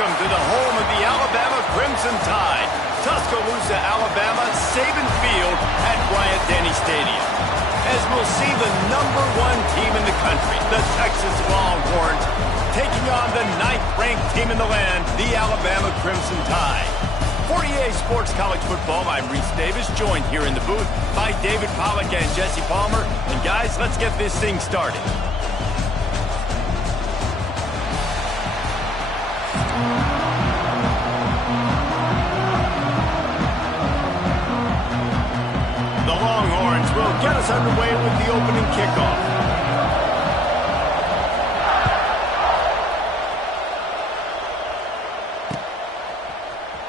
welcome to the home of the Alabama Crimson Tide. Tuscaloosa, Alabama, Saban Field at Bryant-Denny Stadium. As we'll see the #1 team in the country, the Texas Longhorns, taking on the 9th-ranked team in the land, the Alabama Crimson Tide. For EA Sports College Football, I'm Reese Davis, joined here in the booth by David Pollack and Jesse Palmer. And guys, let's get this thing started. The Longhorns will get us underway with the opening kickoff.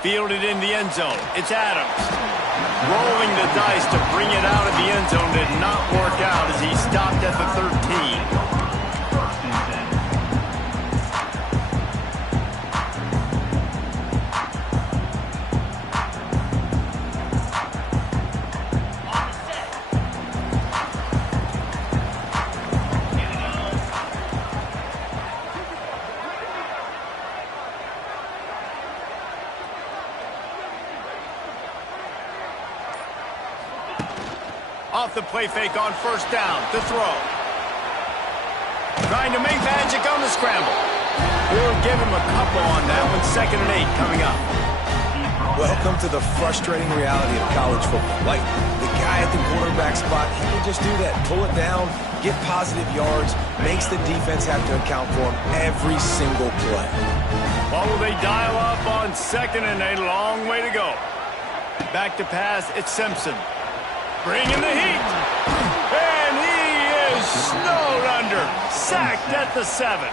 Fielded in the end zone. It's Adams. Rolling the dice to bring it out of the end zone did not work out as he stopped at the 13. Off the play fake on first down to throw. Trying to make magic on the scramble. We'll give him a couple on that one. 2nd and 8 coming up. Welcome to the frustrating reality of college football. Like, the guy at the quarterback spot, he can just do that. Pull it down, get positive yards, makes the defense have to account for him every single play. What will they dial up on 2nd and 8? Long way to go. Back to pass, it's Simpson. Bringing the heat. And he is snowed under. Sacked at the 7.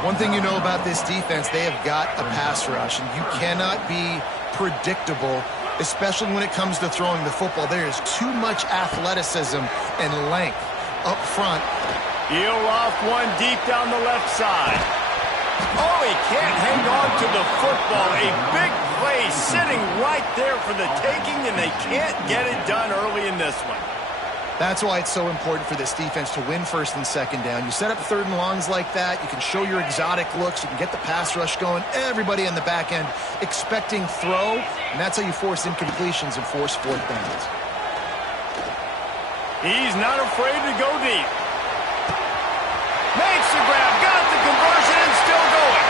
One thing you know about this defense, they have got a pass rush, and you cannot be predictable, especially when it comes to throwing the football. There is too much athleticism and length up front. He'll loft one deep down the left side. Oh, he can't hang on to the football. A big play sitting right there for the taking, and they can't get it done early in this one. That's why it's so important for this defense to win 1st and 2nd down. You set up 3rd and longs like that. You can show your exotic looks. You can get the pass rush going. Everybody in the back end expecting throw, and that's how you force incompletions and force 4th downs. He's not afraid to go deep. Makes the grab, got the conversion, and still going.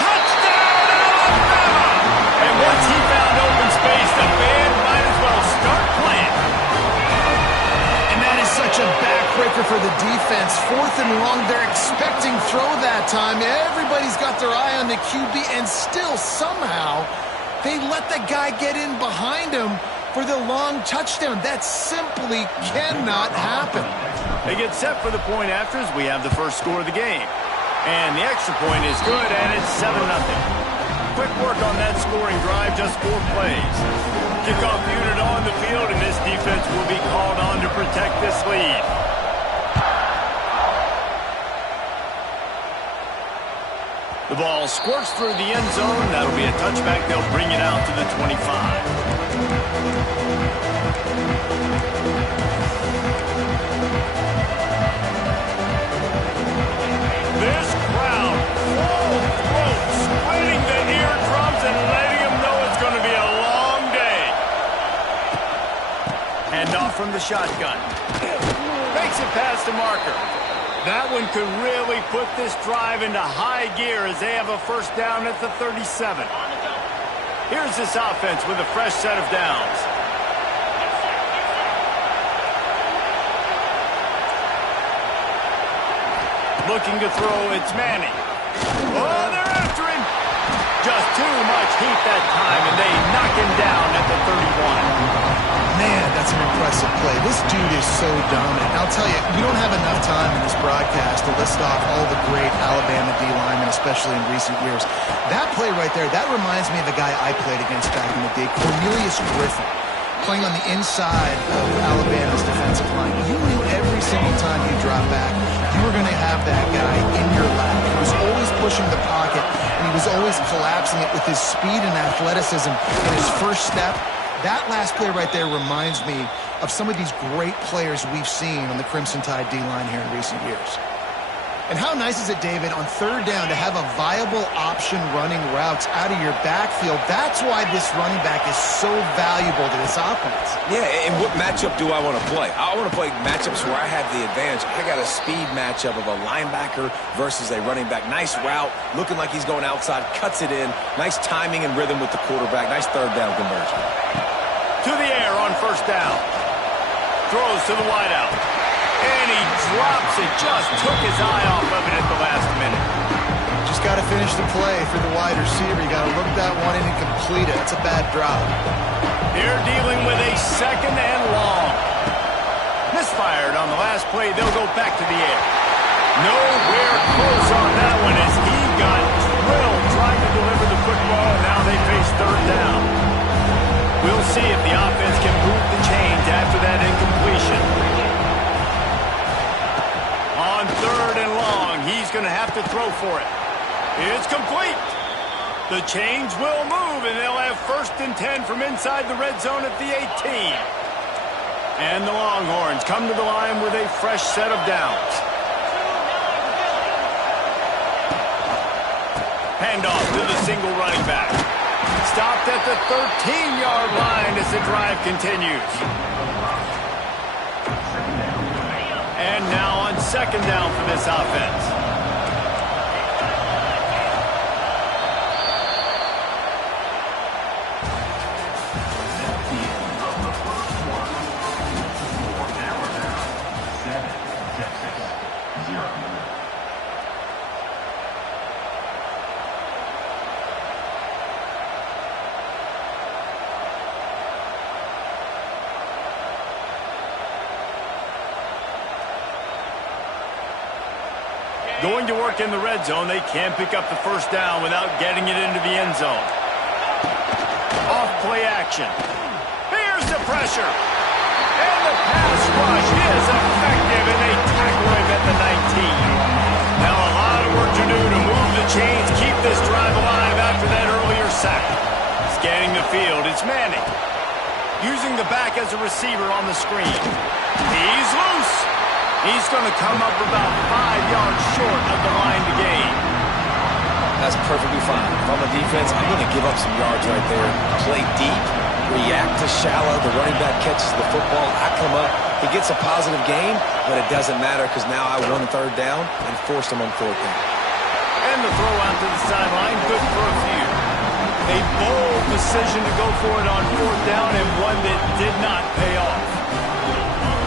Touchdown, Alabama! And once he found open space, the band might as well start playing. And that is such a backbreaker for the defense. 4th and long, they're expecting throw that time. Everybody's got their eye on the QB, and still somehow they let the guy get in behind him for the long touchdown. That simply cannot happen. They get set for the point after as we have the first score of the game. And the extra point is good, and it's 7-0. Quick work on that scoring drive, just 4 plays. Kickoff unit on the field, and this defense will be called on to protect this lead. The ball squirts through the end zone. That'll be a touchback. They'll bring it out to the 25. This crowd, full throat, splitting the eardrums and letting them know it's going to be a long day. Hand off from the shotgun. Makes it past the marker. That one could really put this drive into high gear as they have a first down at the 37. Here's this offense with a fresh set of downs. Looking to throw, it's Manning. Oh, they're after him. Just too much heat that time, and they knock him down at the 31. Man, that's an impressive play. This dude is so dominant. I'll tell you, we don't have enough time in this broadcast to list off all the great Alabama D linemen, especially in recent years. That play right there, that reminds me of the guy I played against back in the day, Cornelius Griffin, playing on the inside of Alabama's defensive line. You knew every single time you dropped back, you were going to have that guy in your lap. He was always pushing the pocket, and he was always collapsing it with his speed and athleticism in his first step. That last play right there reminds me of some of these great players we've seen on the Crimson Tide D-line here in recent years. And how nice is it, David, on third down to have a viable option running routes out of your backfield? That's why this running back is so valuable to this offense. Yeah, and what matchup do I want to play? I want to play matchups where I have the advantage. I got a speed matchup of a linebacker versus a running back. Nice route, looking like he's going outside, cuts it in. Nice timing and rhythm with the quarterback. Nice third down conversion. To the air on first down. Throws to the wideout. And he drops it. Just took his eye off of it at the last minute. Just got to finish the play for the wide receiver. You got to look that one in and complete it. That's a bad drop. They're dealing with a second and long. Misfired on the last play. They'll go back to the air. Nowhere close on that one as he got drilled trying to deliver the football. Now they face third down. We'll see if the offense can move the chains after that incompletion. On third and long, he's going to have to throw for it. It's complete. The chains will move, and they'll have first and 10 from inside the red zone at the 18. And the Longhorns come to the line with a fresh set of downs. Handoff to the single running back. Stopped at the 13-yard line as the drive continues. And now on second down for this offense. Going to work in the red zone. They can't pick up the first down without getting it into the end zone. Off play action. Here's the pressure. And the pass rush is effective, and they tackle him at the 19. Now a lot of work to do to move the chains, keep this drive alive after that earlier sack. Scanning the field, it's Manning. Using the back as a receiver on the screen. He's loose. He's going to come up about 5 yards short of the line to gain. That's perfectly fine. If I'm a defense, I'm going to give up some yards right there. Play deep, react to shallow. The running back catches the football. I come up. He gets a positive gain, but it doesn't matter because now I won third down and forced him on fourth down. And the throw out to the sideline, good for a few. A bold decision to go for it on fourth down and one that did not pay off.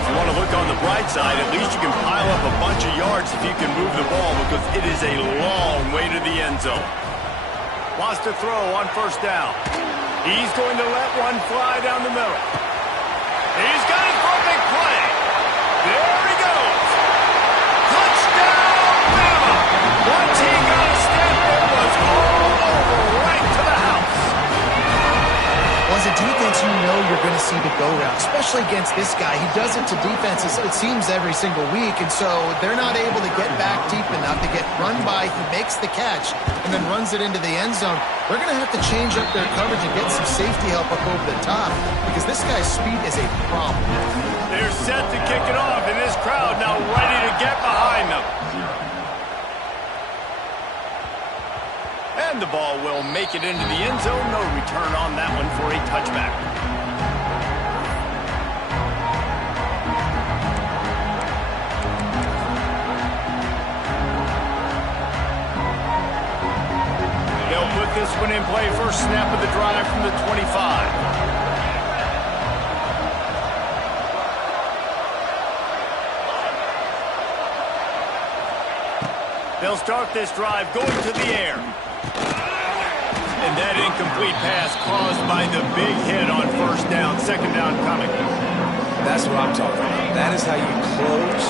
You want to look on the bright side, at least you can pile up a bunch of yards if you can move the ball because it is a long way to the end zone. Wants to throw on first down. He's going to let one fly down the middle. He's got it for a big play. There he goes. Touchdown, Bama. Once he got a step, it was all over right to the house. Well, as a defense, you know you're going to see the go route, especially against this guy. He does it to defenses, it seems, every single week, and so they're not able to get back deep enough to get run by. He makes the catch and then runs it into the end zone. They're going to have to change up their coverage and get some safety help up over the top because this guy's speed is a problem. They're set to kick it off, and this crowd now ready to get behind them. And the ball will make it into the end zone. No return on that one for a touchback. They'll put this one in play. First snap of the drive from the 25. They'll start this drive going to the air. And that incomplete pass caused by the big hit on first down. Second down coming. That's what I'm talking about. That is how you close.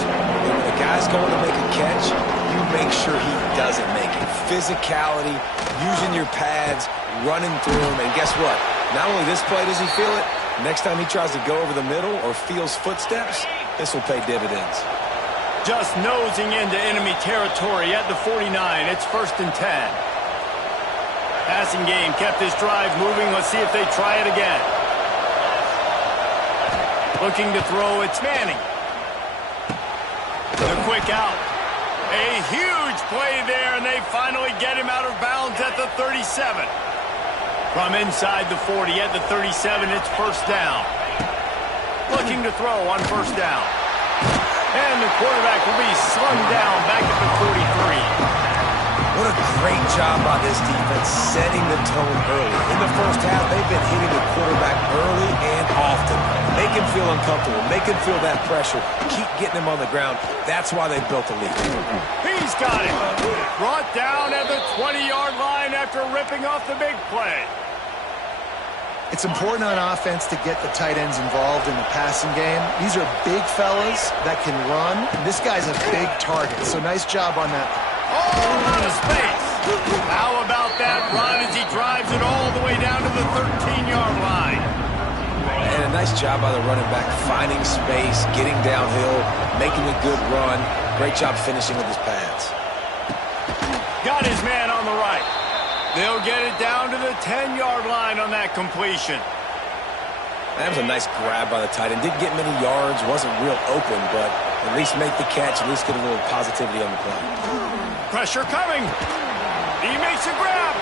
When the guy's going to make a catch, you make sure he doesn't make it. Physicality, using your pads, running through him. And guess what? Not only this play does he feel it, next time he tries to go over the middle or feels footsteps, this will pay dividends. Just nosing into enemy territory at the 49. It's first and 10. Passing game kept this drive moving. Let's see if they try it again. Looking to throw, it's Manning. The quick out. A huge play there, and they finally get him out of bounds at the 37. From inside the 40 at the 37, it's first down. Looking to throw on first down. And the quarterback will be slung down back at the 43. What a great job by this defense setting the tone early. In the first half, they've been hitting the quarterback early and often. Make him feel uncomfortable. Make him feel that pressure. Keep getting him on the ground. That's why they built the lead. He's got it. Brought down at the 20-yard line after ripping off the big play. It's important on offense to get the tight ends involved in the passing game. These are big fellas that can run. This guy's a big target, so nice job on that. Oh, out of space. How about that run as he drives it all the way down to the 13-yard line? And a nice job by the running back, finding space, getting downhill, making a good run. Great job finishing with his pads. Got his man on the right. They'll get it down to the 10-yard line on that completion. That was a nice grab by the tight end. Didn't get many yards, wasn't real open, but at least make the catch, at least get a little positivity on the play. Pressure coming. He makes a grab.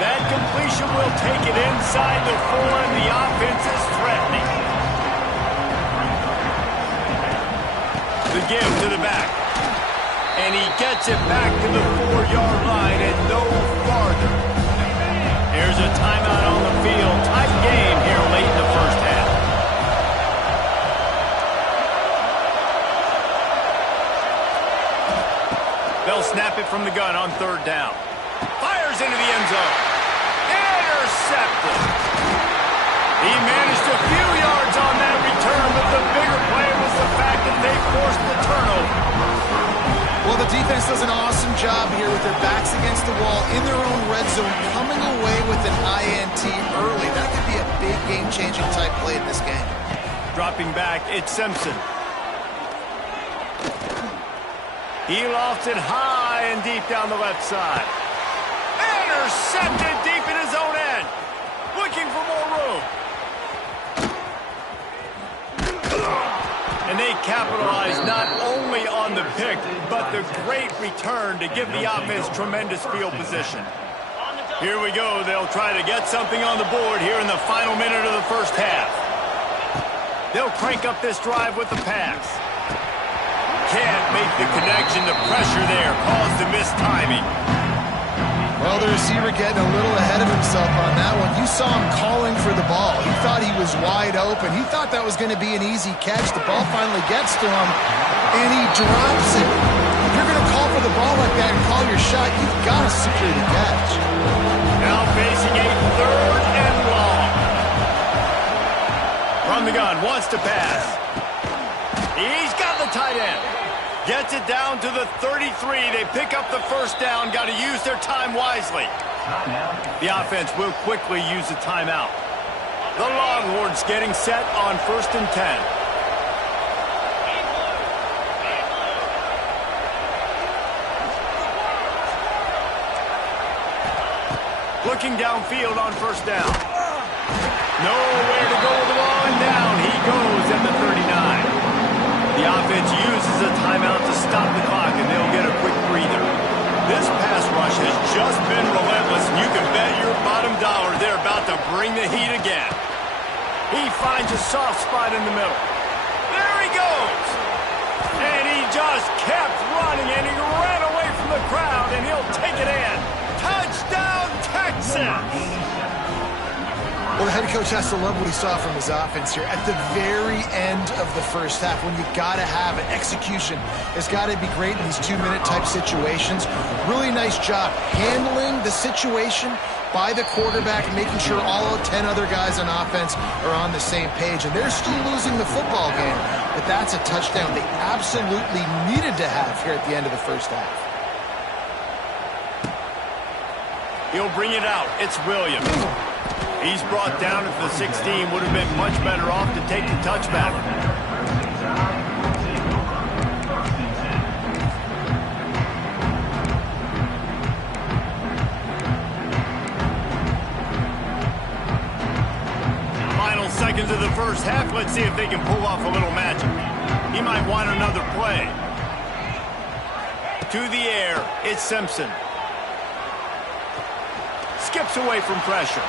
That completion will take it inside the 4, and the offense is threatening. The give to the back. And he gets it back to the 4-yard line and no farther. Here's a timeout on the field. Tight game here late in the first half. They'll snap it from the gun on third down. Fires into the end zone. Intercepted. He managed a few yards on that return, but the bigger play was the fact that they forced the turnover. Well, the defense does an awesome job here with their backs against the wall in their own red zone, coming away with an INT early. That could be a big game-changing type play in this game. Dropping back, it's Simpson. He lofts it high and deep down the left side. Intercepted deep in his own end. Looking for more room. And they capitalize not only on the pick, but the great return to give the offense tremendous field position. Here we go. They'll try to get something on the board here in the final minute of the first half. They'll crank up this drive with the pass. Can't make the connection. The pressure there caused the mistiming. Well, the receiver getting a little ahead of himself on that one. You saw him calling for the ball. He thought he was wide open. He thought that was going to be an easy catch. The ball finally gets to him, and he drops it. If you're going to call for the ball like that and call your shot, you've got to secure the catch. Now facing a third and long. From the gun, wants to pass. He's got the tight end. Gets it down to the 33. They pick up the first down. Got to use their time wisely. The offense will quickly use the timeout. The Longhorns getting set on 1st and 10. Looking downfield on first down. Nowhere to go with the ball, and down he goes at the 39. The offense uses a timeout to stop the clock, and they'll get a quick breather. This pass rush has just been relentless, and you can bet your bottom dollar they're about to bring the heat again. He finds a soft spot in the middle. There he goes! And he just kept running, and he ran away from the crowd, and he'll take it in. Touchdown, Texas! Well, the head coach has to love what he saw from his offense here. At the very end of the first half, when you got to have an execution, it's got to be great in these 2-minute type situations. Really nice job handling the situation by the quarterback, making sure all 10 other guys on offense are on the same page. And they're still losing the football game, but that's a touchdown they absolutely needed to have here at the end of the first half. He'll bring it out. It's Williams. He's brought down at the 16. Would have been much better off to take the touchback. Final seconds of the first half. Let's see if they can pull off a little magic. He might want another play. To the air, it's Simpson. Skips away from pressure.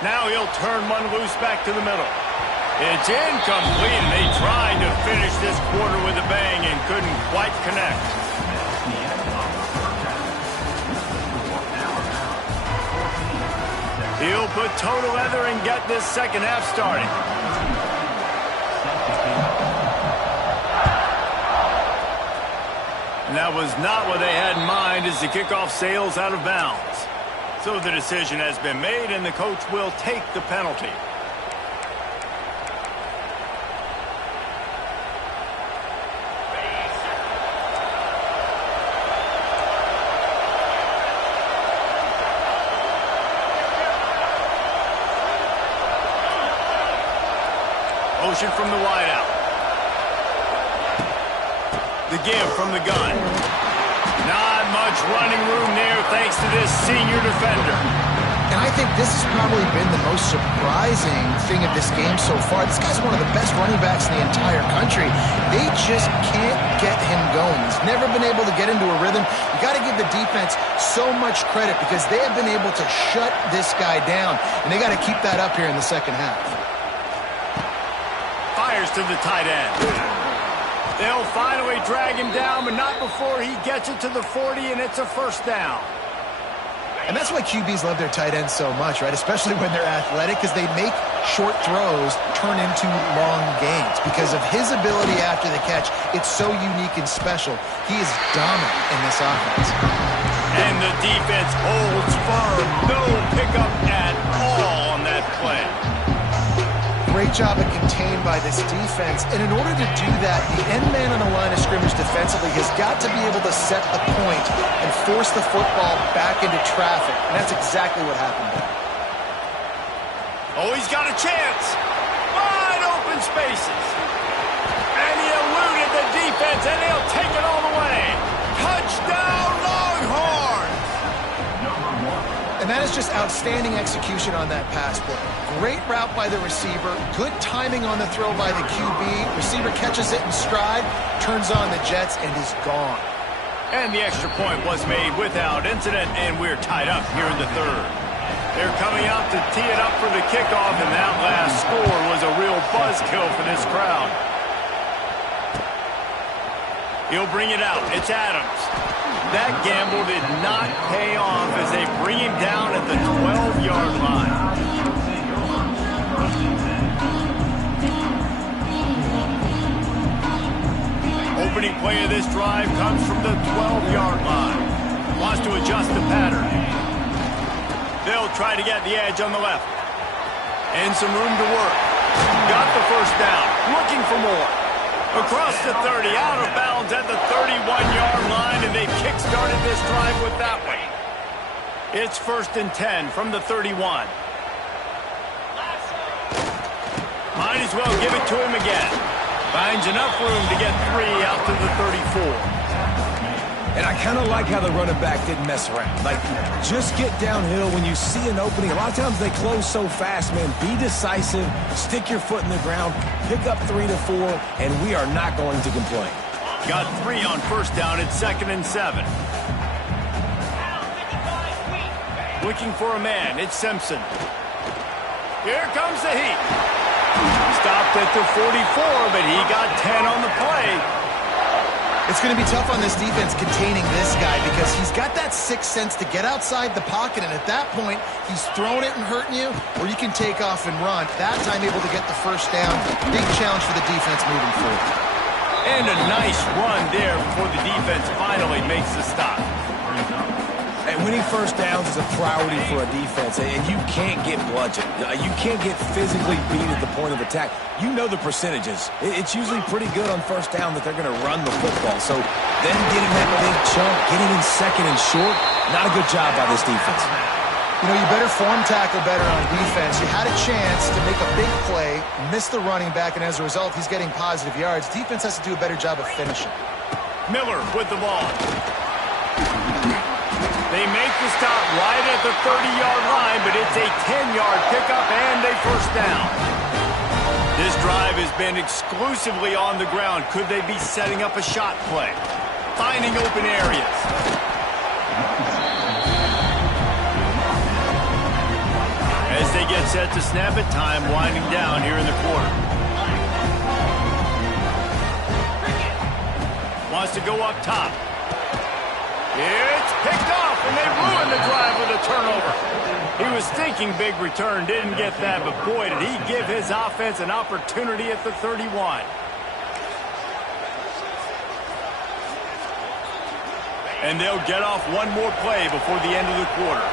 Now he'll turn one loose back to the middle. It's incomplete, and they tried to finish this quarter with a bang and couldn't quite connect. He'll put toe to leather and get this second half started. And that was not what they had in mind as the kickoff sails out of bounds. So the decision has been made, and the coach will take the penalty. Motion from the wideout. The give from the gun. Not much running room there thanks to this senior defender. And I think this has probably been the most surprising thing of this game so far. This guy's one of the best running backs in the entire country. They just can't get him going. He's never been able to get into a rhythm. You got to give the defense so much credit because they have been able to shut this guy down. And they got to keep that up here in the second half. Fires to the tight end. They'll finally drag him down, but not before he gets it to the 40, and it's a first down. And that's why QBs love their tight ends so much, right? Especially when they're athletic, because they make short throws turn into long gains. Because of his ability after the catch, it's so unique and special. He is dominant in this offense. And the defense holds firm. No pickup at all on that play. Great job of contained by this defense. And in order to do that, the end man on the line of scrimmage defensively has got to be able to set the point and force the football back into traffic. And that's exactly what happened there. Oh, he's got a chance. Wide open spaces. And he eluded the defense, and they'll take it all the way. Touchdown, Longhorns! And that is just outstanding execution on that pass play. Great route by the receiver. Good timing on the throw by the QB. Receiver catches it in stride, turns on the jets, and is gone. And the extra point was made without incident, and we're tied up here in the third. They're coming out to tee it up for the kickoff, and that last score was a real buzzkill for this crowd. He'll bring it out. It's Adams. That gamble did not pay off as they bring him down at the 12-yard line. Opening play of this drive comes from the 12-yard line. Wants to adjust the pattern. They'll try to get the edge on the left. And some room to work. Got the first down. Looking for more. Across the 30, out of bounds at the 31-yard line, and they kick-started this drive with that one. It's 1st and 10 from the 31. Might as well give it to him again. Finds enough room to get 3 out to the 34. And I kind of like how the running back didn't mess around. Like, just get downhill when you see an opening. A lot of times they close so fast, man. Be decisive, stick your foot in the ground, pick up 3 to 4, and we are not going to complain. Got 3 on first down. It's 2nd and 7. Looking for a man. It's Simpson. Here comes the heat. Stopped at the 44, but he got 10 on the play. It's going to be tough on this defense containing this guy because he's got that sixth sense to get outside the pocket, and at that point, he's throwing it and hurting you, or you can take off and run. That time, able to get the first down. Big challenge for the defense moving forward. And a nice run there before the defense finally makes the stop. And winning first downs is a priority for a defense, and you can't get bludgeoned. You can't get physically beat at the point of attack. You know the percentages. It's usually pretty good on first down that they're going to run the football. So them getting that big chunk, getting in second and short, not a good job by this defense. You know, you better form tackle better on defense. You had a chance to make a big play, miss the running back, and as a result, he's getting positive yards. Defense has to do a better job of finishing. Miller with the ball. They make the stop right at the 30-yard line, but it's a 10-yard pickup and a first down. This drive has been exclusively on the ground. Could they be setting up a shot play? Finding open areas. As they get set to snap it, time winding down here in the quarter. Wants to go up top. It's picked off, and they ruin the drive with a turnover. He was thinking big return, didn't get that, but boy, did he give his offense an opportunity at the 31. And they'll get off one more play before the end of the quarter.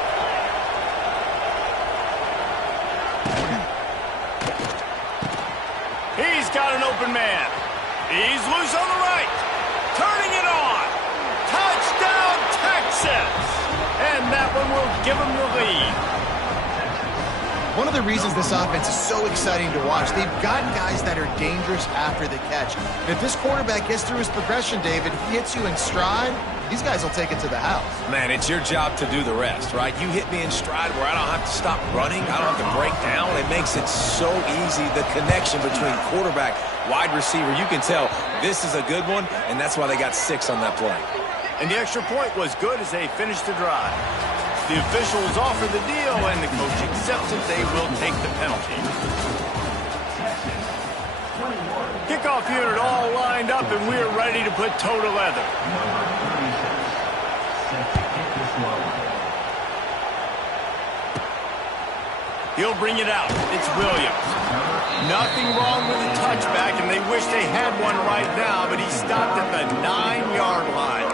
He's got an open man. He's loose on the right. Turning it on. Touchdown, Texas. And that one will give him the lead. One of the reasons this offense is so exciting to watch, they've got guys that are dangerous after the catch. And if this quarterback gets through his progression, David, he hits you in stride, these guys will take it to the house. Man, it's your job to do the rest, right? You hit me in stride where I don't have to stop running. I don't have to break down. It makes it so easy, the connection between quarterback, wide receiver. You can tell this is a good one, and that's why they got 6 on that play. And the extra point was good as they finished the drive. The officials offer the deal, and the coach accepts it. They will take the penalty. Kickoff unit all lined up, and we're ready to put toe to leather. He'll bring it out. It's Williams. Nothing wrong with the touchback, and they wish they had one right now, but he stopped at the 9-yard line.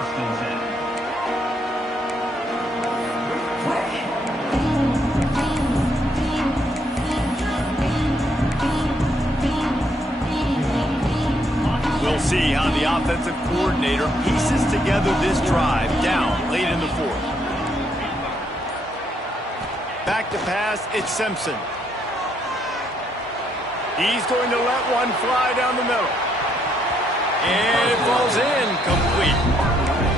We'll see how the offensive coordinator pieces together this drive down late in the 4th. Back to pass, it's Simpson. He's going to let one fly down the middle. And it falls in complete.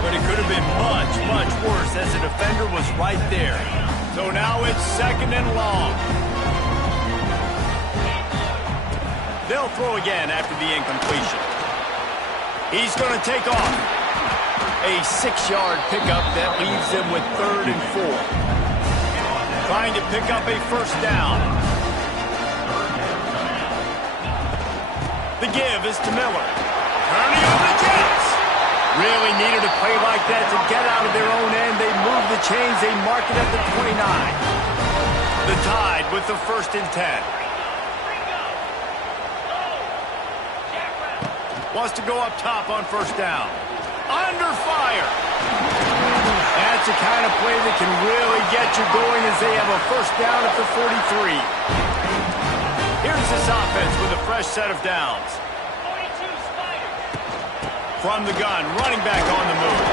But it could have been much, much worse as the defender was right there. So now it's 2nd and long. They'll throw again after the incompletion. He's going to take off. A 6-yard pickup that leaves them with 3rd and 4. Trying to pick up a 1st down. The give is to Miller. Turning over the Jets. Really needed a play like that to get out of their own end. They move the chains. They mark it at the 29. The Tide with the 1st and 10. Wants to go up top on 1st down. Under fire. That's the kind of play that can really get you going as they have a 1st down at the 43. Here's this offense with a fresh set of downs. From the gun, running back on the move.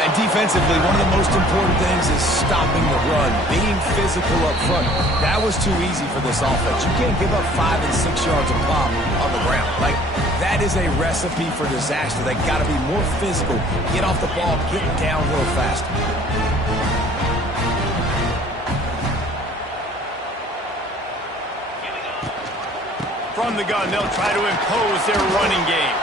And defensively, one of the most important things is stopping the run, being physical up front. That was too easy for this offense. You can't give up 5 and 6 yards a pop on the ground. That is a recipe for disaster. They got to be more physical, get off the ball, get downhill fast. From the gun, they'll try to impose their running game.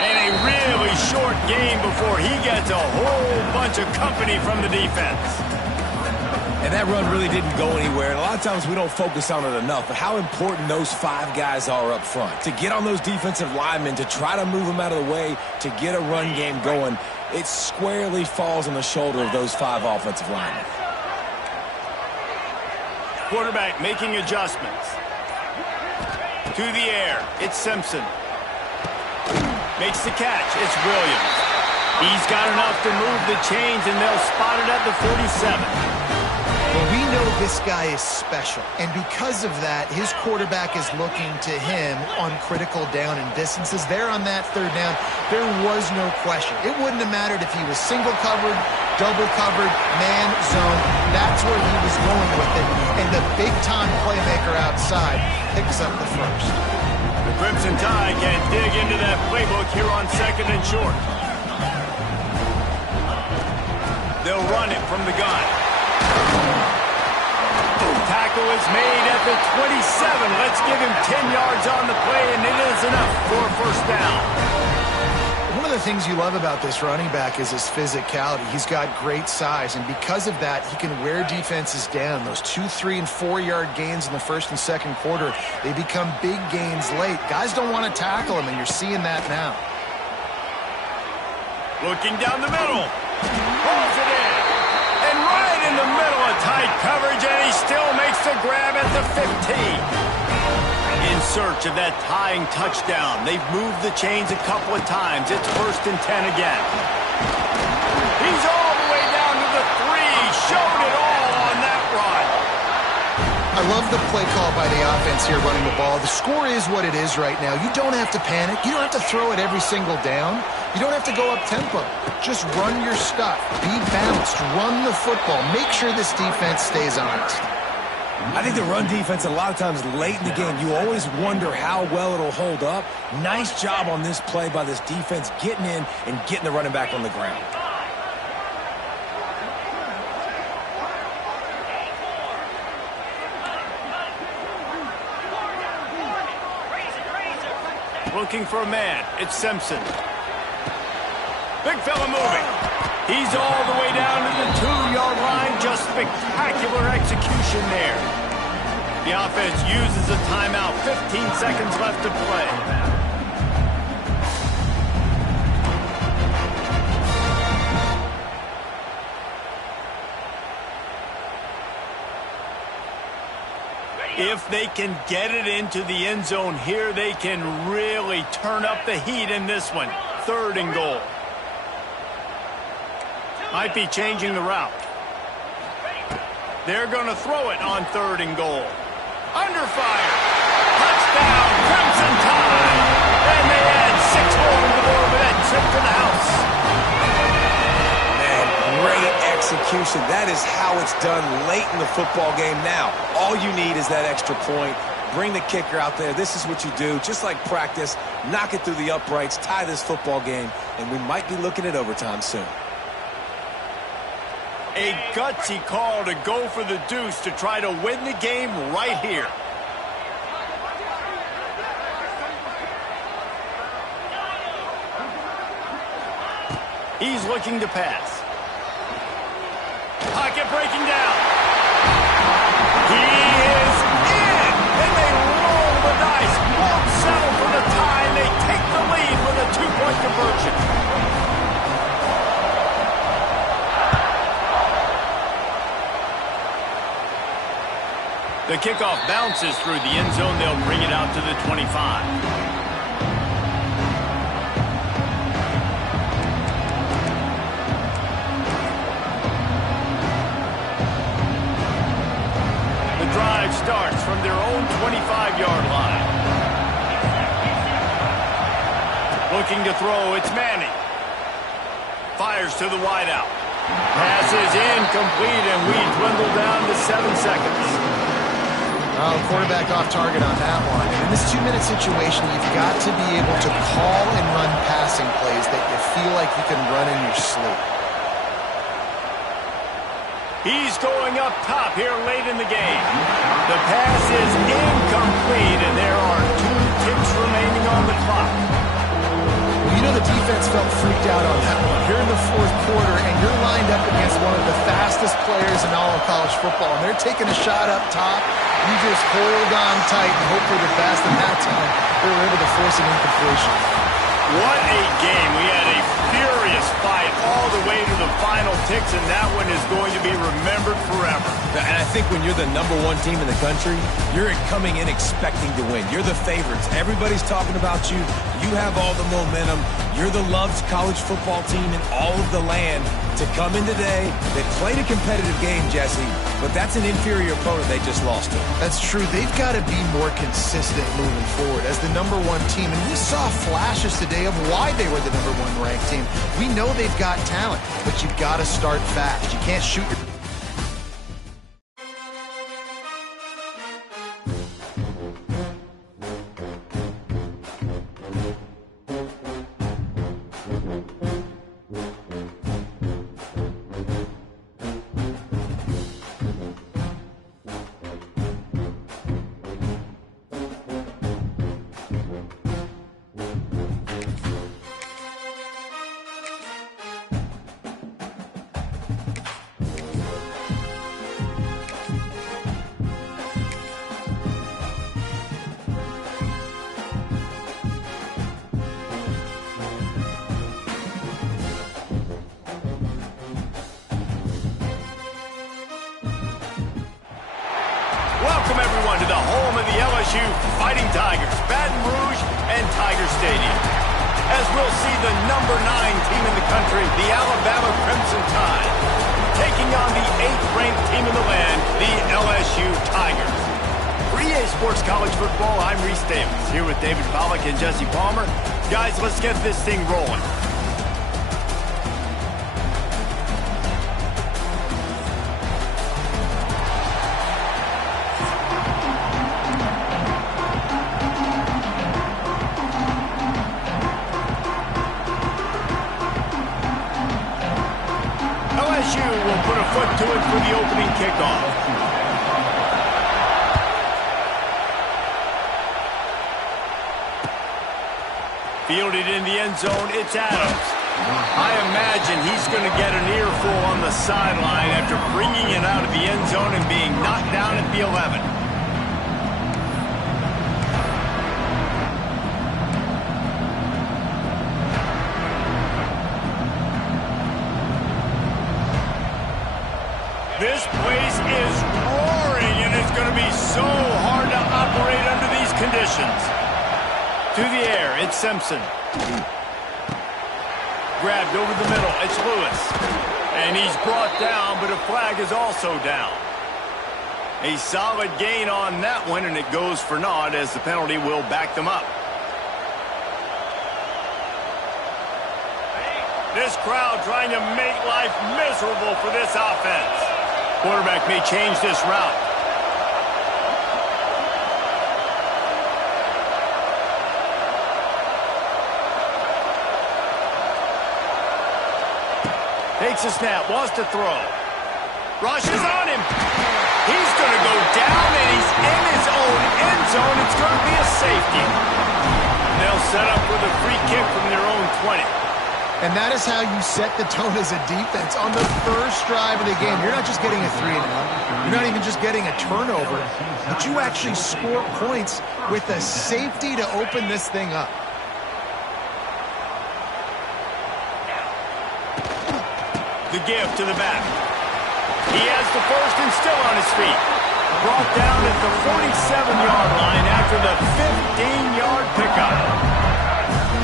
And a really short game before he gets a whole bunch of company from the defense. And that run really didn't go anywhere. And a lot of times we don't focus on it enough. But how important those 5 guys are up front. To get on those defensive linemen, to try to move them out of the way, to get a run game going, it squarely falls on the shoulder of those 5 offensive linemen. Quarterback making adjustments. To the air, it's Simpson. Makes the catch, it's Williams. He's got enough to move the chains, and they'll spot it at the 47. Well, we know this guy is special, and because of that, his quarterback is looking to him on critical down and distances. There on that 3rd down, there was no question. It wouldn't have mattered if he was single covered, double covered, man, zone. That's where he was going with it, and the big-time playmaker outside picks up the 1st. The Crimson Tide can dig into that playbook here on 2nd and short. They'll run it from the gun. tackle is made at the 27. Let's give him 10 yards on the play, and it is enough for a first down. One of the things you love about this running back is his physicality. He's got great size, and because of that, he can wear defenses down. Those 2-, 3-, and 4-yard gains in the first and second quarter, they become big gains late. Guys don't want to tackle him, and you're seeing that now. Looking down the middle. Pulls it in. And right in the middle of tight coverage, and he still makes the grab at the 15. In search of that tying touchdown. They've moved the chains a couple of times. It's 1st and 10 again. He's all the way down to the 3. Showed it all on that run. I love the play call by the offense here running the ball. The score is what it is right now. You don't have to panic. You don't have to throw it every single down. You don't have to go up tempo. Just run your stuff. Be balanced. Run the football. Make sure this defense stays honest. I think the run defense, a lot of times late in the game, you always wonder how well it'll hold up. Nice job on this play by this defense, getting in and getting the running back on the ground. Looking for a man. It's Simpson. Big fella moving. He's all the way down to the 2-yard line. Just spectacular execution there. The offense uses a timeout. 15 seconds left to play. If they can get it into the end zone here, they can really turn up the heat in this one. 3rd and goal. Might be changing the route. They're going to throw it on 3rd and goal. Under fire. Touchdown, Crimson Tide. And they add 6 more to the board with that trip to the house. Man, great execution. That is how it's done late in the football game. Now, all you need is that extra point. Bring the kicker out there. This is what you do. Just like practice, knock it through the uprights, tie this football game, and we might be looking at overtime soon. A gutsy call to go for the deuce to try to win the game right here. He's looking to pass. Pocket breaking down. He is in, and they roll the dice. Won't settle for the tie. They take the lead with a 2-point conversion. The kickoff bounces through the end zone. They'll bring it out to the 25. The drive starts from their own 25-yard line. Looking to throw, it's Manning. Fires to the wideout. Pass is incomplete, and we dwindle down to 7 seconds. Well, quarterback off target on that one. And in this 2-minute situation, you've got to be able to call and run passing plays that you feel like you can run in your sleep. He's going up top here late in the game. The pass is incomplete, and there are 2 ticks remaining on the clock. Well, you know the defense felt freaked out on that one. You're in the 4th quarter, and you're lined up against one of the fastest players in all of college football, and they're taking a shot up top. You just hold on tight and hope for the best, and that time they were able to force an incompletion. What a game. We had a furious fight all the way to the final ticks, and that one is going to be remembered forever. And I think when you're the #1 team in the country, you're coming in expecting to win. You're the favorites. Everybody's talking about you. You have all the momentum. You're the loved college football team in all of the land. To come in today, they played a competitive game, Jesse, but that's an inferior opponent they just lost to. That's true. They've got to be more consistent moving forward as the #1 team. And we saw flashes today of why they were the #1 ranked team. We know they've got talent, but you've got to start fast. You can't shoot your... Welcome, everyone, to the home of the LSU Fighting Tigers, Baton Rouge and Tiger Stadium. As we'll see the number 9 team in the country, the Alabama Crimson Tide, taking on the 8th-ranked team in the land, the LSU Tigers. For EA Sports College Football, I'm Reese Davis, here with David Pollack and Jesse Palmer. Guys, let's get this thing rolling. LSU will put a foot to it for the opening kickoff. Fielded in the end zone, it's Adams. I imagine he's going to get an earful on the sideline after bringing it out of the end zone and being knocked down at the 11. This place is roaring, and it's going to be so hard to operate under these conditions. To the air, it's Simpson. Grabbed over the middle, it's Lewis. And he's brought down, but a flag is also down. A solid gain on that one, and it goes for naught as the penalty will back them up. This crowd trying to make life miserable for this offense. Quarterback may change this route. Takes a snap, wants to throw. Rushes on him. He's going to go down, and he's in his own end zone. It's going to be a safety. They'll set up with a free kick from their own 20. And that is how you set the tone as a defense. On the first drive of the game, you're not just getting a 3-and-out. You're not even just getting a turnover, but you actually score points with a safety to open this thing up. The give to the back. He has the first and still on his feet. Brought down at the 47-yard line after the 15-yard pickup.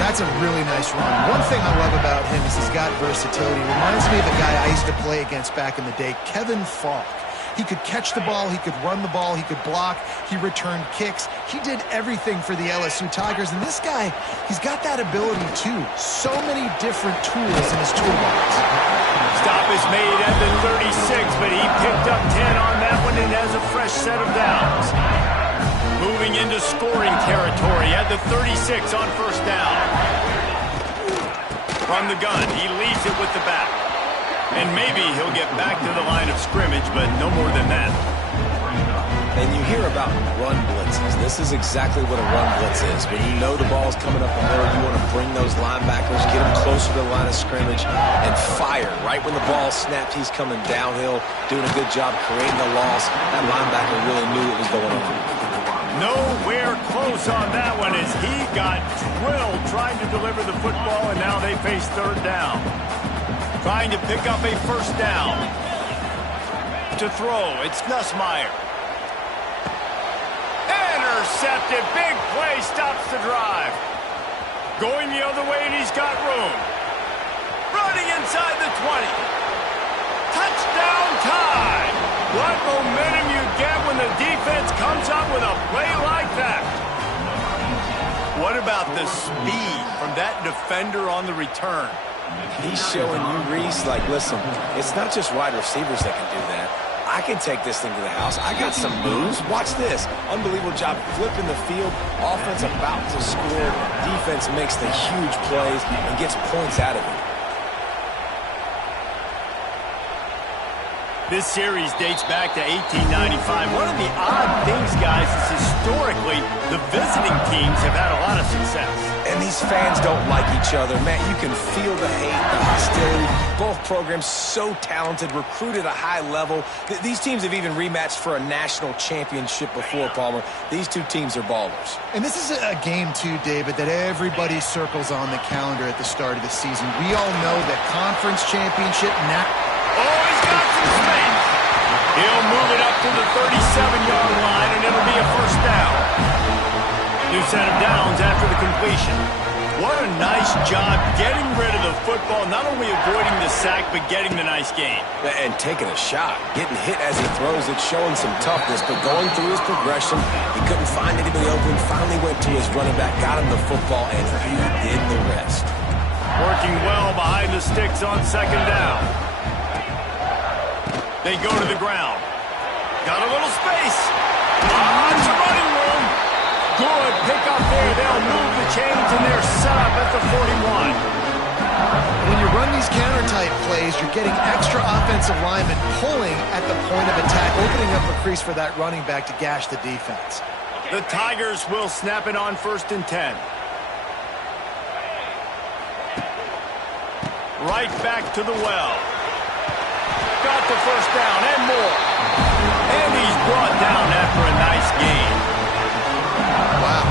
That's a really nice run. One thing I love about him is he's got versatility. Reminds me of a guy I used to play against back in the day, Kevin Falk. He could catch the ball, he could run the ball, he could block, he returned kicks. He did everything for the LSU Tigers, and this guy, he's got that ability too. So many different tools in his toolbox. Stop is made at the 36, but he picked up 10 on that one and has a fresh set of downs. Moving into scoring territory at the 36 on first down. From the gun, he leads it with the back. And maybe he'll get back to the line of scrimmage, but no more than that. And you hear about run blitzes. This is exactly what a run blitz is. When you know the ball's coming up the middle, you want to bring those linebackers, get them closer to the line of scrimmage, and fire. Right when the ball snapped, he's coming downhill, doing a good job creating a loss. That linebacker really knew what was going on. Nowhere close on that one as he got drilled trying to deliver the football, and now they face third down. Trying to pick up a first down. To throw, it's Nussmeier. Intercepted, big play, stops the drive. Going the other way, and he's got room. Running inside the 20. Touchdown time. What momentum you get when the defense comes up with a play like that. What about the speed from that defender on the return? He's showing you, Reese, like, listen, it's not just wide receivers that can do that. I can take this thing to the house. I got some moves. Watch this. Unbelievable job flipping the field. Offense about to score. Defense makes the huge plays and gets points out of it. This series dates back to 1895. One of the odd things, guys, is historically the visiting teams have had a lot of success. And these fans don't like each other. Man, you can feel the hate, the hostility. Both programs so talented, recruited at a high level. These teams have even rematched for a national championship before, Palmer. These two teams are ballers. And this is a game, too, David, that everybody circles on the calendar at the start of the season. We all know that conference championship now. Oh, he's got some space. He'll move it up to the 37-yard line, and it'll be a first down. New set of downs after the completion. What a nice job getting rid of the football, not only avoiding the sack, but getting the nice gain. And taking a shot, getting hit as he throws it, showing some toughness, but going through his progression, he couldn't find anybody open, finally went to his running back, got him the football, and he did the rest. Working well behind the sticks on second down. They go to the ground. Got a little space. It's a running room. Good pickup there. They'll move the chains, and they're set up at the 41. When you run these counter-type plays, you're getting extra offensive linemen pulling at the point of attack, opening up a crease for that running back to gash the defense. The Tigers will snap it on 1st and 10. Right back to the well. Got the first down and more. And he's brought down after a nice gain. Wow.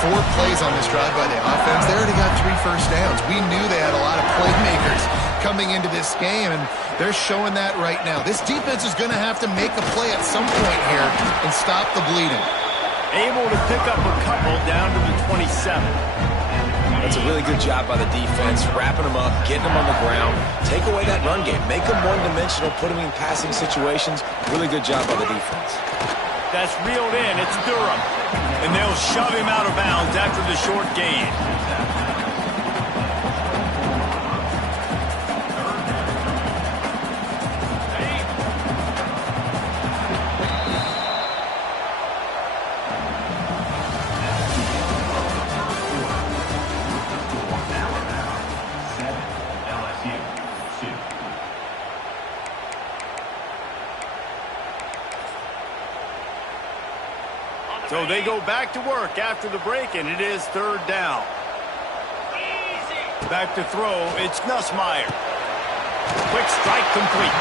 4 plays on this drive by the offense. They already got 3 first downs. We knew they had a lot of playmakers coming into this game, and they're showing that right now. This defense is going to have to make a play at some point here and stop the bleeding. Able to pick up a couple down to the 27. That's a really good job by the defense, wrapping them up, getting them on the ground, take away that run game, make them one-dimensional, put them in passing situations. Really good job by the defense. That's reeled in. It's Durham. And they'll shove him out of bounds after the short gain. So they go back to work after the break, and it is 3rd down. Back to throw, it's Nussmeier. Quick strike complete.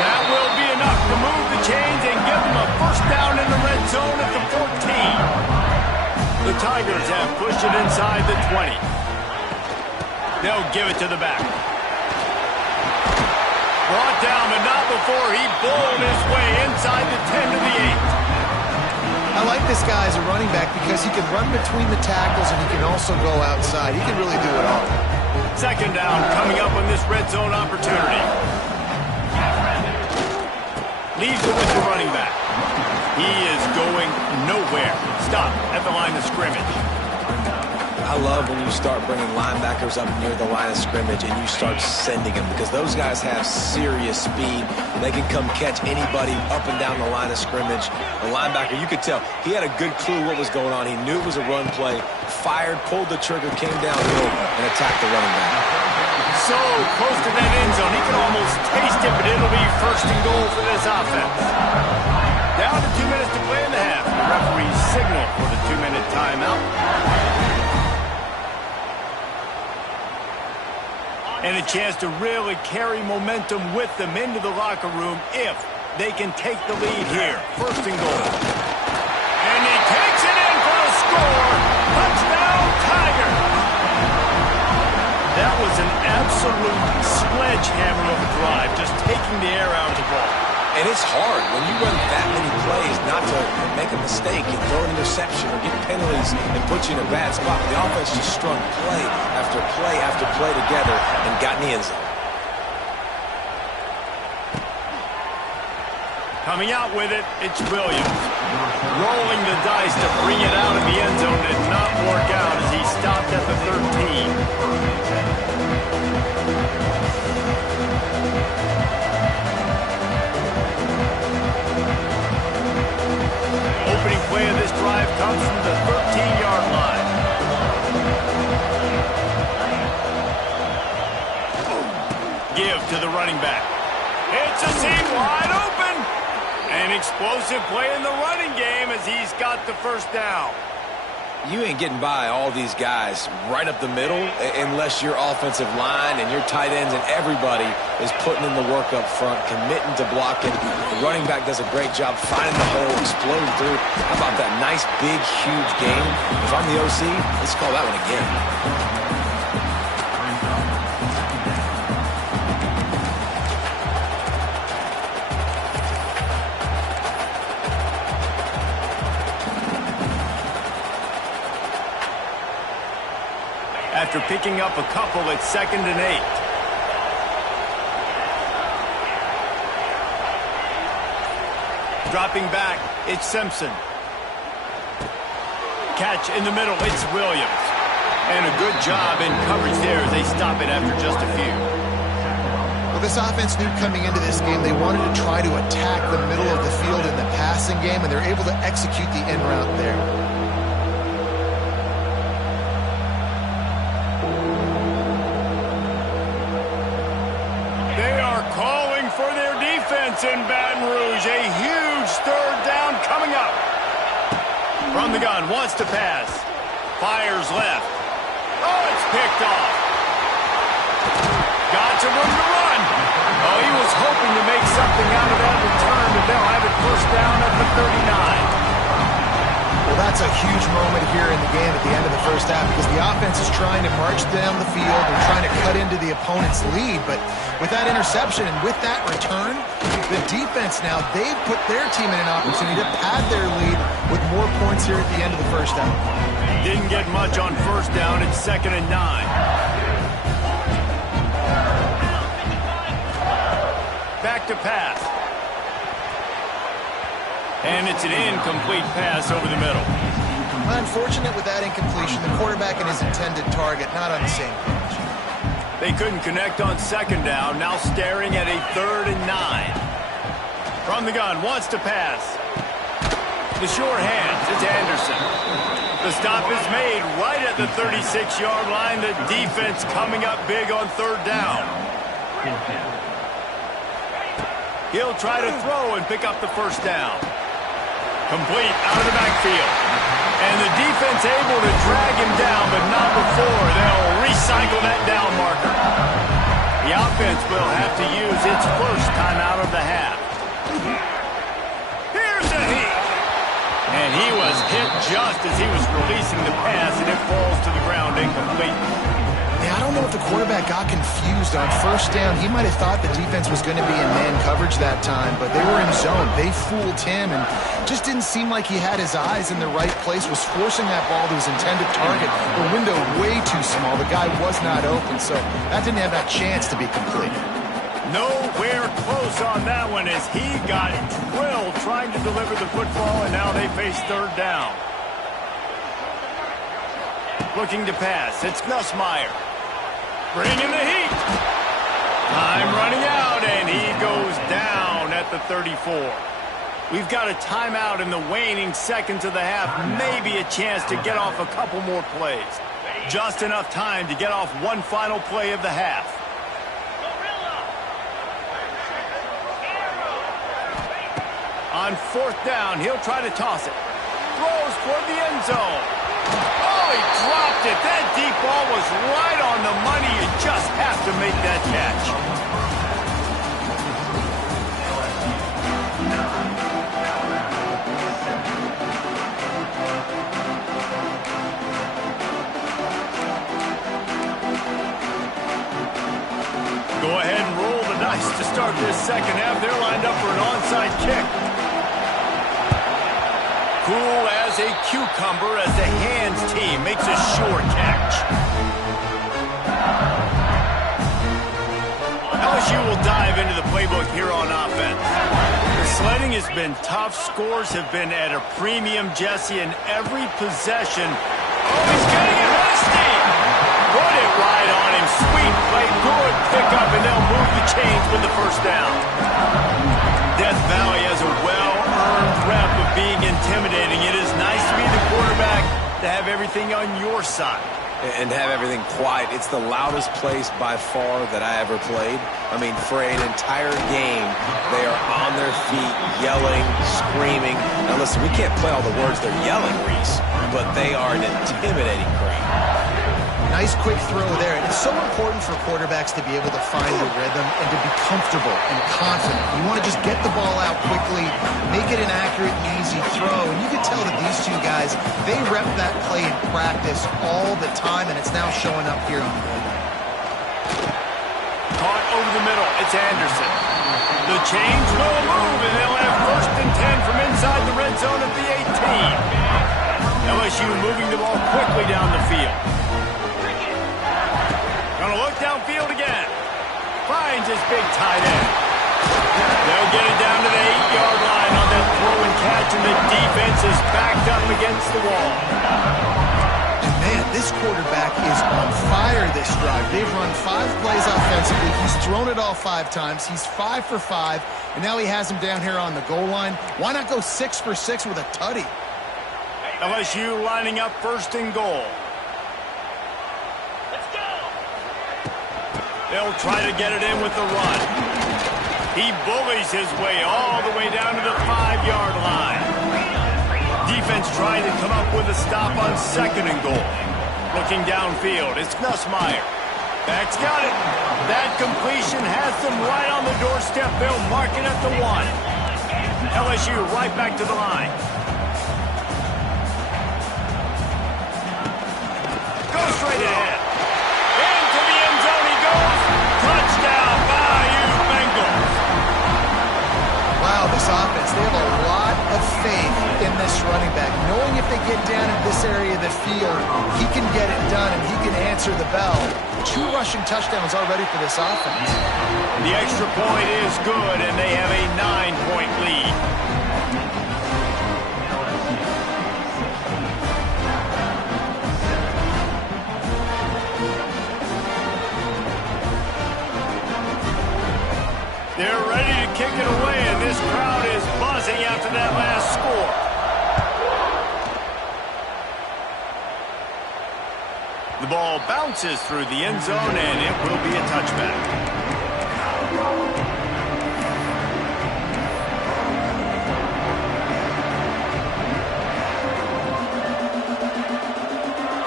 That will be enough to move the chains and give them a first down in the red zone at the 14. The Tigers have pushed it inside the 20. They'll give it to the back. Brought down, but not before he bowled his way inside the 10 to the 8. I like this guy as a running back because he can run between the tackles and he can also go outside. He can really do it all. Second down coming up on this red zone opportunity. Leaves it with the running back. He is going nowhere. Stop at the line of scrimmage. I love when you start bringing linebackers up near the line of scrimmage and you start sending them, because those guys have serious speed. They can come catch anybody up and down the line of scrimmage. The linebacker, you could tell, he had a good clue what was going on. He knew it was a run play, fired, pulled the trigger, came downhill, and attacked the running back. So close to that end zone, he can almost taste it, but it'll be 1st and goal for this offense. Down to 2 minutes to play in the half. The referee signal for the 2-minute timeout. And a chance to really carry momentum with them into the locker room if they can take the lead here. 1st and goal. And he takes it in for the score. Touchdown, Tiger. That was an absolute sledgehammer of a drive, just taking the air out of the ball. And it's hard when you run that many plays not to make a mistake and throw an interception or get penalties and put you in a bad spot. But the offense just strung play after play after play together and got in the end zone. Coming out with it, it's Williams. Rolling the dice to bring it out of the end zone did not work out as he stopped at the 13. Opening play of this drive comes from the 13-yard line. Give to the running back. It's a seam wide open. An explosive play in the running game as he's got the first down. You ain't getting by all these guys right up the middle unless your offensive line and your tight ends and everybody is putting in the work up front, committing to blocking. The running back does a great job finding the hole, exploding through. How about that nice, big, huge game? If I'm the OC, let's call that one again. picking up a couple at 2nd and 8. Dropping back, it's Simpson. Catch in the middle, it's Williams. And a good job in coverage there as they stop it after just a few. Well, this offense knew coming into this game they wanted to try to attack the middle of the field in the passing game, and they're able to execute the in route there. They are calling for their defense in Baton Rouge. A huge 3rd down coming up. From the gun, wants to pass. Fires left. Oh, it's picked off. Got some room to run. Oh, he was hoping to make something out of that return, but they'll have it 1st down at the 39. Well, that's a huge moment here in the game at the end of the 1st half because the offense is trying to march down the field and trying to cut into the opponent's lead. But with that interception and with that return, the defense now, they've put their team in an opportunity to pad their lead with more points here at the end of the 1st half. Didn't get much on 1st down. It's 2nd and 9. Back to pass. And it's an incomplete pass over the middle. Well, unfortunate with that incompletion. The quarterback and his intended target not on the same page. They couldn't connect on 2nd down. Now staring at a 3rd and 9. From the gun, wants to pass. The short hands, it's Anderson. The stop is made right at the 36-yard line. The defense coming up big on 3rd down. He'll try to throw and pick up the 1st down. Complete out of the backfield. And the defense able to drag him down, but not before they'll recycle that down marker. The offense will have to use its 1st timeout of the half. Here's a hit. And he was hit just as he was releasing the pass, and it falls to the ground incomplete. Yeah, I don't know if the quarterback got confused on 1st down. He might have thought the defense was going to be in man coverage that time, but they were in zone. They fooled him and just didn't seem like he had his eyes in the right place, was forcing that ball to his intended target. The window way too small. The guy was not open, so that didn't have that chance to be complete. Nowhere close on that one as he got drilled trying to deliver the football, and now they face 3rd down. Looking to pass, it's Nussmeier. Bringing the heat. Time running out, and he goes down at the 34. We've got a timeout in the waning seconds of the half. Maybe a chance to get off a couple more plays. Just enough time to get off one final play of the half. On 4th down, he'll try to toss it. Throws toward the end zone. Oh, he dropped it. That deep ball was right on the money. You just have to make that catch. Go ahead and roll the dice to start this 2nd half. They're lined up for an onside kick. Cool as a cucumber as the hands team makes a sure catch. LSU will dive into the playbook here on offense. The sledding has been tough. Scores have been at a premium, Jesse, in every possession. Oh, he's getting ahead of steam. Put it right on him. Sweet play, good pickup, and they'll move the chains with the 1st down. Death Valley has a well-earned rep of being intimidating. It is nice to be the quarterback, to have everything on your side. And have everything quiet. It's the loudest place by far that I ever played. I mean, for an entire game, they are on their feet, yelling, screaming. Now listen, we can't play all the words they're yelling, Reese, but they are an intimidating crowd. Nice quick throw there. And it's so important for quarterbacks to be able to find the rhythm and to be comfortable and confident. You want to just get the ball out quickly, make it an accurate and easy throw. And you can tell that these two guys, they rep that play in practice all the time, and it's now showing up here on the field. Caught over the middle. It's Anderson. The chains will move, and they'll have 1st and 10 from inside the red zone at the 18. LSU moving the ball quickly down the field. Gonna look downfield again. Finds his big tight end. They'll get it down to the 8-yard line on that throw and catch, and the defense is backed up against the wall. And man, this quarterback is on fire this drive. They've run 5 plays offensively. He's thrown it all 5 times. He's 5 for 5, and now he has him down here on the goal line. Why not go 6 for 6 with a tutty? LSU lining up first and goal. Let's go. They'll try to get it in with the run. He bullies his way all the way down to the 5-yard line. Defense trying to come up with a stop on second and goal. Looking downfield, it's Nussmeier. Back's got it. That completion has them right on the doorstep. They'll mark it at the 1. LSU right back to the line. Go straight ahead. Into the end zone he goes. Touchdown, Bayou Bengals. Wow, this offense, they have a lot of faith in this running back. Knowing if they get down in this area of the field, he can get it done and he can answer the bell. 2 rushing touchdowns already for this offense. The extra point is good, and they have a 9-point lead. They're ready to kick it away, and this crowd is buzzing after that last score. The ball bounces through the end zone, and it will be a touchback.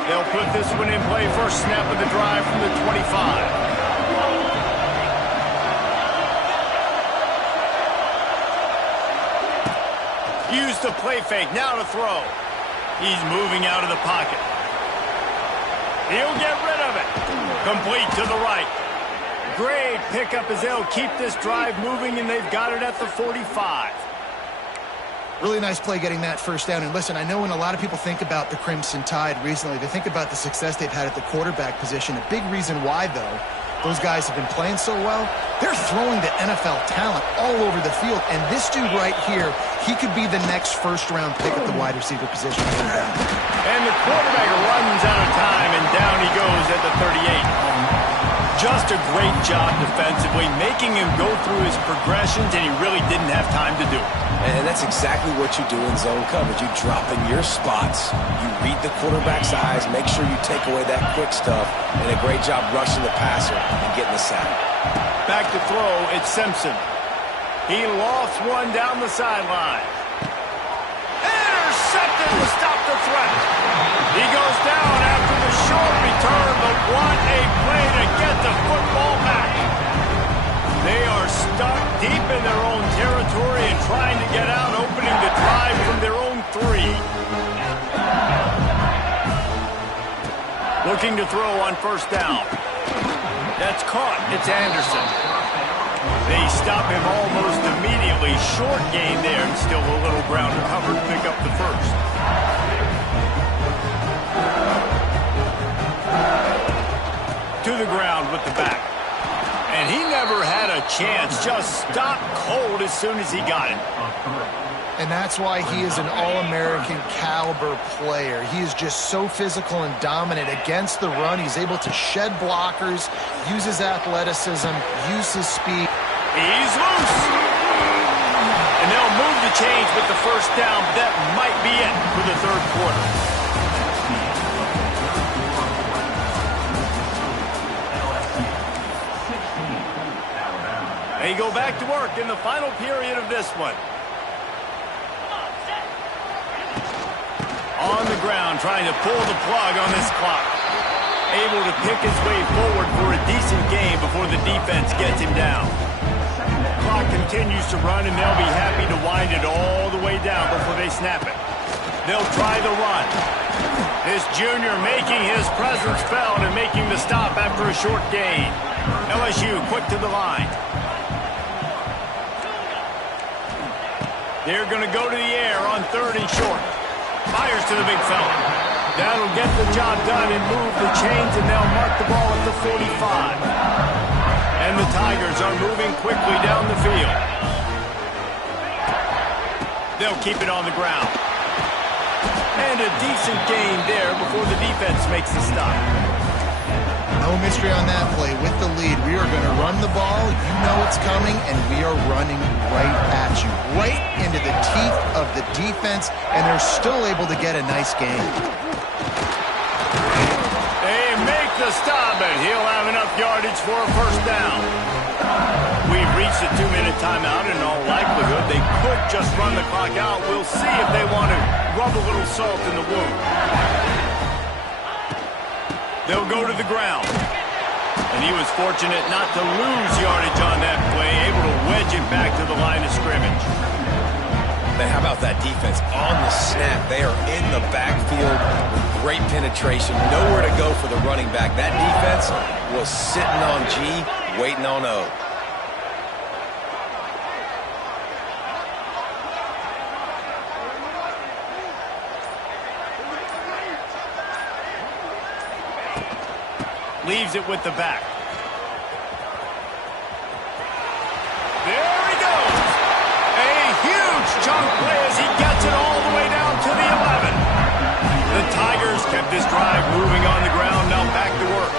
They'll put this one in play. First snap of the drive from the 25. Used the play fake, now to throw. He's moving out of the pocket. He'll get rid of it. Complete to the right. Great pickup as they'll keep this drive moving, and they've got it at the 45. Really nice play getting that first down. And listen, I know when a lot of people think about the Crimson Tide recently, they think about the success they've had at the quarterback position. A big reason why, though, those guys have been playing so well, they're throwing the NFL talent all over the field. And this dude right here, he could be the next first-round pick at the wide receiver position. And the quarterback runs out of time, and down he goes at the 38. Just a great job defensively, making him go through his progressions, and he really didn't have time to do it. And that's exactly what you do in zone coverage. You drop in your spots, you read the quarterback's eyes, make sure you take away that quick stuff, and a great job rushing the passer and getting the sack. Back to throw, it's Simpson. He lofts one down the sideline. Intercepted to stop the threat. He goes down after the short return, but what a play to get the football back. They are stuck deep in their own territory and trying to get out, opening the drive from their own 3. Looking to throw on first down. That's caught. It's Anderson. They stop him almost immediately. Short gain there, and still a little ground to cover to pick up the first. To the ground with the back. And he never had a chance. Just stopped cold as soon as he got it. And that's why he is an All-American caliber player. He is just so physical and dominant against the run. He's able to shed blockers, use his athleticism, use his speed. He's loose. And they'll move the change with the first down. That might be it for the third quarter. They go back to work in the final period of this one. On the ground, trying to pull the plug on this clock. Able to pick his way forward for a decent game before the defense gets him down. Clock continues to run, and they'll be happy to wind it all the way down before they snap it. They'll try the run. This junior making his presence felt and making the stop after a short gain. LSU quick to the line. They're going to go to the air on 3rd and short. Fires to the big fella. That'll get the job done and move the chains, and they'll mark the ball at the 45. And the Tigers are moving quickly down the field. They'll keep it on the ground. And a decent gain there before the defense makes the stop. No mystery on that play. With the lead, we are going to run the ball. You know it's coming, and we are running right at you. Right into the teeth of the defense, and they're still able to get a nice gain. They make the stop, and he'll have enough yardage for a first down. We've reached a 2-minute timeout. In all likelihood, they could just run the clock out. We'll see if they want to rub a little salt in the wound. They'll go to the ground. And he was fortunate not to lose yardage on that play, able to wedge it back to the line of scrimmage. Man, how about that defense on the snap? They are in the backfield with great penetration. Nowhere to go for the running back. That defense was sitting on G, waiting on O. Leaves it with the back. There he goes. A huge chunk play as he gets it all the way down to the 11. The Tigers kept this drive moving on the ground. Now back to work.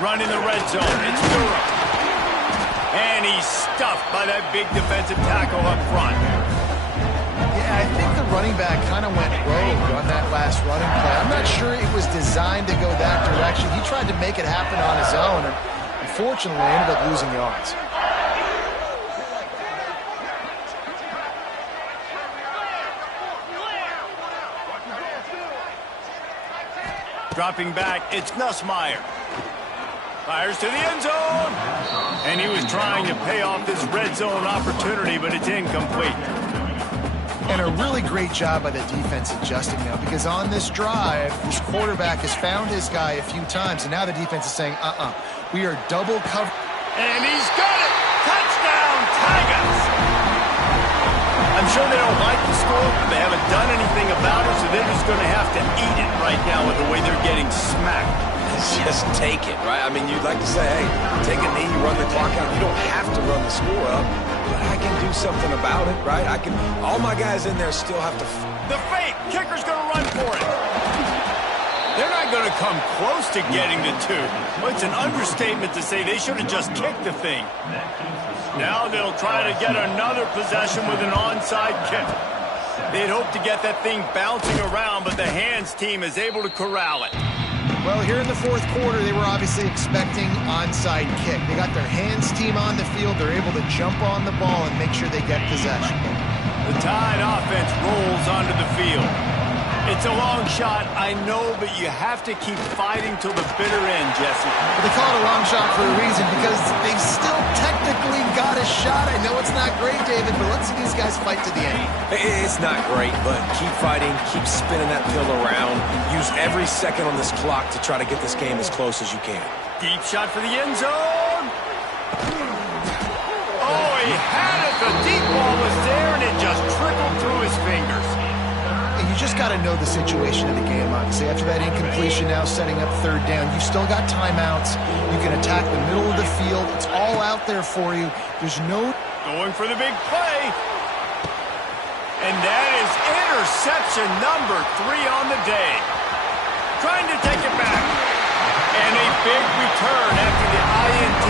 Run in the red zone. It's Durham. And he's stuffed by that big defensive tackle up front. Yeah, I think the running back kind of went rogue on that last running play. I'm not sure it was designed to go that direction. He tried to make it happen on his own, and unfortunately ended up losing yards. Dropping back, it's Nussmeier. Fires to the end zone. And he was trying to pay off this red zone opportunity, but it's incomplete. And a really great job by the defense adjusting now, because on this drive, this quarterback has found his guy a few times, and now the defense is saying, we are double covered. And he's got it! Touchdown, Tigers! I'm sure they don't like the score, but they haven't done anything about it, so they're just going to have to eat it right now with the way they're getting smacked. Just take it, right? I mean, you'd like to say, hey, take a knee, run the clock out. You don't have to run the score up, but I can do something about it, right? All my guys in there still have to... The fake! Kicker's going to run for it. They're not going to come close to getting the two. Well, it's an understatement to say they should have just kicked the thing. Now they'll try to get another possession with an onside kick. They'd hope to get that thing bouncing around, but the hands team is able to corral it. Well, here in the fourth quarter, they were obviously expecting onside kick. They got their hands team on the field. They're able to jump on the ball and make sure they get possession. The Tide offense rolls onto the field. It's a long shot, I know, but you have to keep fighting till the bitter end, Jesse. But they call it a long shot for a reason, because they've still technically got a shot. I know it's not great, David, but let's see these guys fight to the end. It's not great, but keep fighting, keep spinning that pill around. Use every second on this clock to try to get this game as close as you can. Deep shot for the end zone. Oh, he had it. The deep ball was there, and it just trickled through his fingers. You just got to know the situation of the game, obviously. After that incompletion, now setting up third down, you've still got timeouts. You can attack the middle of the field. It's all out there for you. There's no... Going for the big play. And that is interception number 3 on the day. Trying to take it back. And a big return after the INT.